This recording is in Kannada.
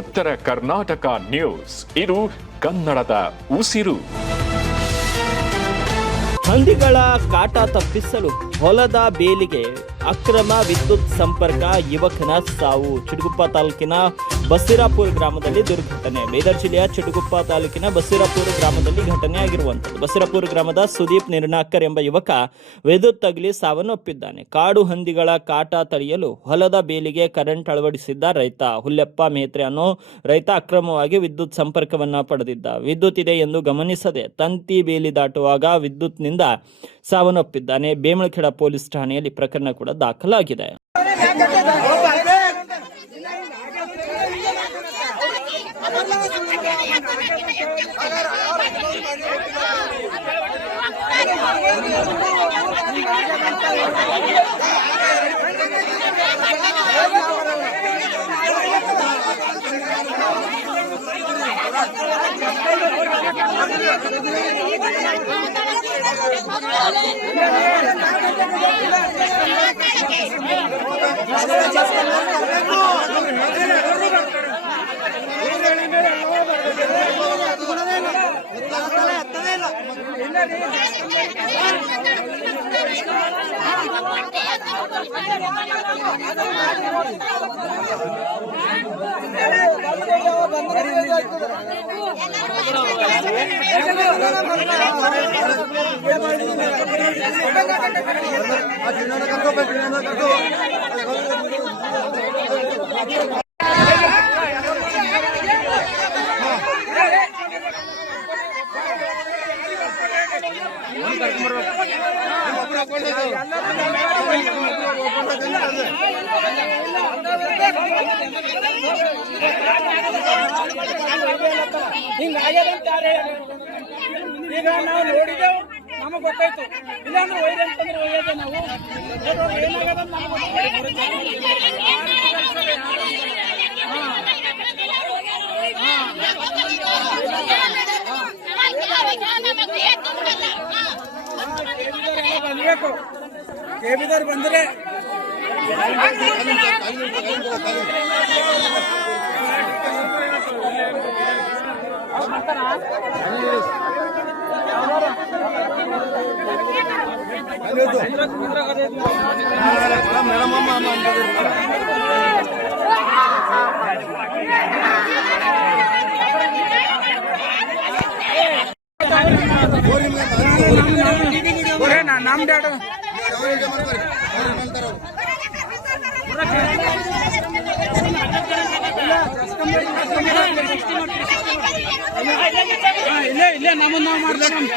ಉತ್ತರ ಕರ್ನಾಟಕ ನ್ಯೂಸ್, ಇದು ಕನ್ನಡದ ಉಸಿರು. ಹಂದಿಗಳ ಕಾಟ ತಪ್ಪಿಸಲು ಹೊಲದ ಬೇಲಿಗೆ ಅಕ್ರಮ ವಿದ್ಯುತ್ ಸಂಪರ್ಕ, ಯುವಕನ ಸಾವು. ಚಿಟಗುಪ್ಪ ತಾಲೂಕಿನ ಬಸಿರಾಪುರ ಗ್ರಾಮದಲ್ಲಿ ದುರ್ಘಟನೆ. ಬೀದರ್ ಜಿಲ್ಲೆಯ ಚಿಟಗುಪ್ಪ ತಾಲೂಕಿನ ಬಸಿರಾಪುರ ಗ್ರಾಮದಲ್ಲಿ ಘಟನೆ ಆಗಿರುವಂಥದ್ದು. ಬಸಿರಾಪುರ ಗ್ರಾಮದ ಸುದೀಪ್ ನಿರ್ನಾಕರ್ ಎಂಬ ಯುವಕ ವಿದ್ಯುತ್ ತಗುಲಿ ಸಾವನ್ನಪ್ಪಿದ್ದಾನೆ. ಕಾಡು ಹಂದಿಗಳ ಕಾಟ ತಡೆಯಲು ಹೊಲದ ಬೇಲಿಗೆ ಕರೆಂಟ್ ಅಳವಡಿಸಿದ್ದ ರೈತ ಹುಲ್ಲೆಪ್ಪ ಮೇತ್ರೆ ಅನ್ನೋ ರೈತ ಅಕ್ರಮವಾಗಿ ವಿದ್ಯುತ್ ಸಂಪರ್ಕವನ್ನ ಪಡೆದಿದ್ದ. ವಿದ್ಯುತ್ ಇದೆ ಎಂದು ಗಮನಿಸದೆ ತಂತಿ ಬೇಲಿ ದಾಟುವಾಗ ವಿದ್ಯುತ್ನಿಂದ ಸಾವನ್ನಪ್ಪಿದ್ದಾನೆ. ಬೇಮಳಖೇಡ ಪೊಲೀಸ್ ಠಾಣೆಯಲ್ಲಿ ಪ್ರಕರಣ ಕೂಡ ದಾಖಲಾಗಿದೆ. ಈಗ ನಾವು ನೋಡಿದೆವು, ನಮಗೆ ಗೊತ್ತಾಯ್ತು. ಇಲ್ಲಾಂದ್ರೆ ಒಯ್ದೆ ಅಂತಂದ್ರೆ ಒಯ್ಯದೆ ನಾವು ಏನಾಗದ ಬಂದ್ಬೇಕು. ಕೆಬಿದರ್ ಬಂದ್ರೆ ಇಲ್ಲೇ ನಮ್ಮನ್ನ ನಾವು ಮಾಡ್ತೀವಿ.